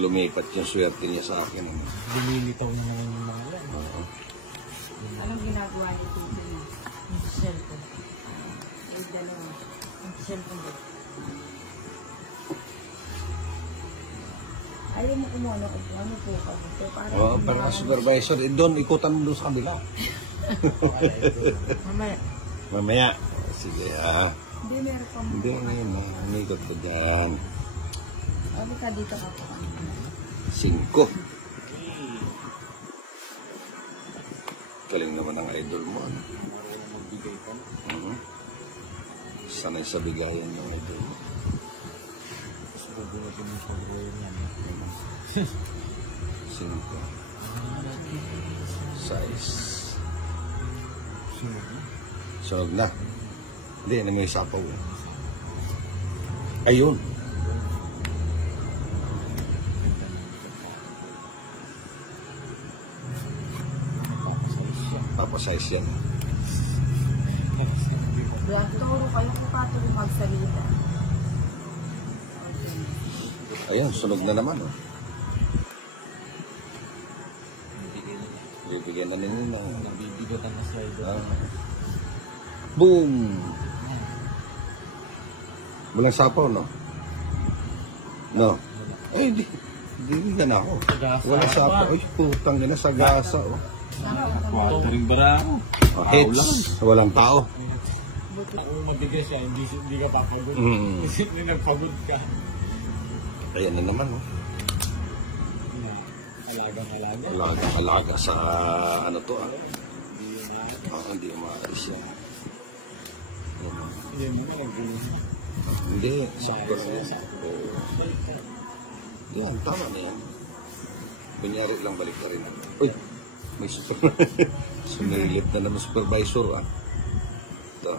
lumipat yung swerte niya sa akin. Lumilitaw na naman yung mga lang. Anong ginagawa niyo po niyo? Yung cellphone. Ay, dalawa. Yung cellphone ba? Ayaw mo kumuha na kung ano po ka dito. Oo, parang supervisor. Doon, ikutan mo doon sa kabila. Mamaya. Mamaya. Sige, Hindi, meron pa mo. Hindi, umikot ko dyan. Ano ka dito ka po? 5. Galing naman ang idol mo. Ano? Magbigay ka na. Sanay sa bigayan ng idol mo. Gusto ko bulat yung pag-uwi niya. 5. Size. Sunog na. Hindi, na may sapaw. Ayun. Papasize yan. Turo kayo po katulong magsalita. Ayun, sunog na naman. Oh. Bibigyan na ninyo na. Nabibigatan na slide. Boom! Walang sapaw, no? No. Ay, hindi na ako. Walang sapaw. Ay, putang ina, sagasa, oh. Turing bara ako. Hits. Walang tao. Kung mabigas siya, hindi ka papagod. Kasi hindi nagpagod ka. Ayan na naman, oh. Alaga sa ano to, ah. Hindi maalis yan. Hindi, sakto na yan. Yan, tama na yan. Kunyari lang, balik ka rin. Uy, may sumilip na naman supervisor, ah. Ito.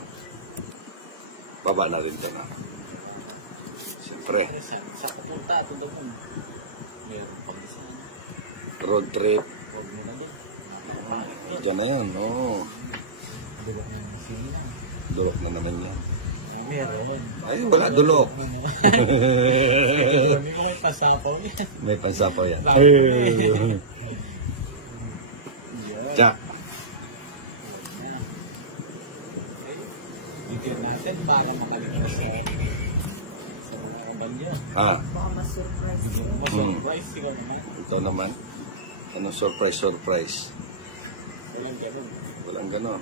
Baba na rin ito na. Siyempre. Sa pupunta, ito daw mo. Meron pang isa. Road trip. Huwag mo na din. Diyan na yan, oo. Dulok na yung sina. Dulok na naman yan. Meron. Ay, wala dulok. Hindi ko may pasapaw yan. May pansapaw yan. Tsa. Bigyan natin para makalimutan sa mga kabanya. Baka ma-surprise ko. Surprise, ikaw naman. Ito naman. Anong surprise? Walang ganun. Walang ganon.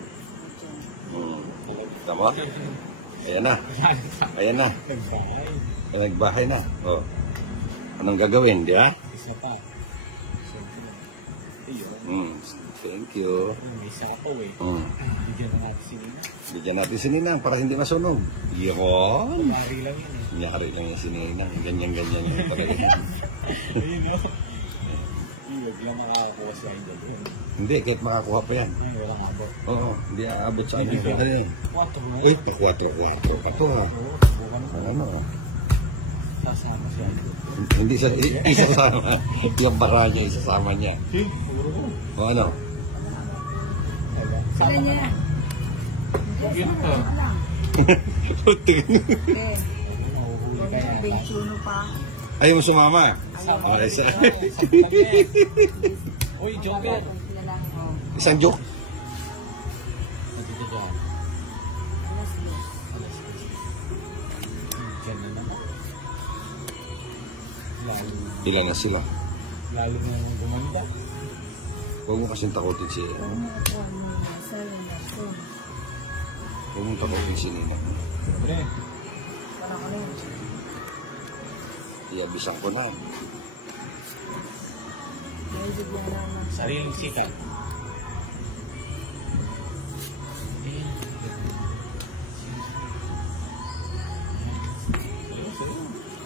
Tama? Ayan na. Ayan na. Nagbahay. Nagbahay na. Oh. Anong gagawin, di ba? Isa pa. Ayun. Thank you. May sapaw eh. Bigyan na natin si Nina. Bigyan natin si Ninang para hindi masunog. Yun. Yari lang yun eh. Nyari lang yung si Ninang. Ganyan-ganyan yung talaga. Ayun o. Huwag lang makakakuha sa inyo doon. Hindi, kahit makakuha pa yan. Ay, walang abot. Oo, hindi aabot sa amin. Ano yan? 4 na. Uy, pa 4 pa to, ha. Subukan mo. Ano? Sasama siya. Hindi sa isasama. Yung bara niya, isasama niya. O ano? Sila niya. Yun to. Okay. Nahuhuli ka yan. 21 pa. Ayaw mo sumama? Okay, Uy, Joker. isang joke. Nandito dyan. Alas 10. Diyan na naman. Ilan na sila? Lalo na naman gumanda. Huwag mo kasing takutin si... Huwag mo kukuha mo na sa lalakon. Huwag mo takutin si Nina. Siyempre. Parang ano yun. Iabisan ko na. Medyo bigyan naman. Sariling sikat.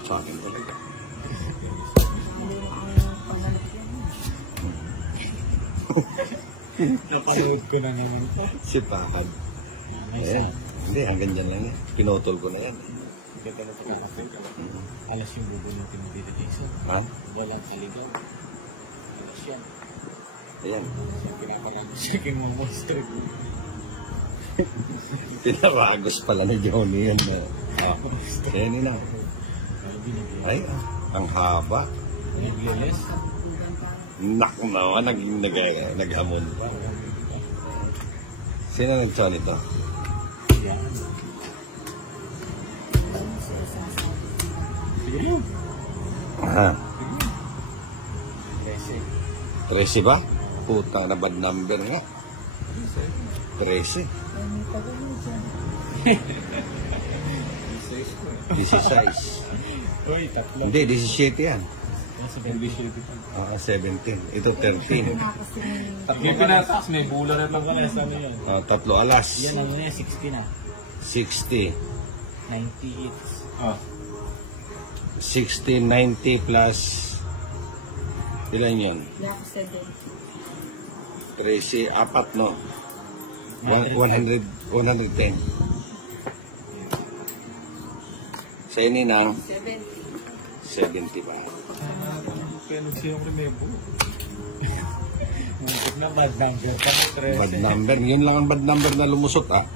Sa akin talaga. Hindi mo ang pangalap yan. Napanood ko na naman ito. Sipahan. May Ayan. Hindi, hanggang dyan lang yan. Pinotol ko na yan. Ganda na pagkakapin ka. Alas yung bubunutin mo dito, Jason. Ha? Walang kaligaw. Alas yan. Ayan. Siya pinaparagos siya kinumostre. Pinaragos pala ni Johnny yan. Ayan yun na. Ay, ang haba. Naglilis. Naku naman, nag-amon pa. Sino nagtsa nito? Yan. Sige mo. Aha. 13. 13 ba? Puta na bad number nga. 13. Ay, may tagal mo dyan. 16. Uy, tatlo. Hindi, 17 yan. Nasa 17. 17. Ito 13. Tatlong pinatas, may bula na lang ka sa ano yan. Tatlo alas. Yan ano na yan, 60 na. 60. 98. Oh. 60, 90 plus ilan yun? Black 7. 13, apat no? 110. Sa ini na 70. 70 pa. Kaya nagsiyong remember. Mungkot na bad number. Bad number. Yun lang ang bad number na lumusot ah.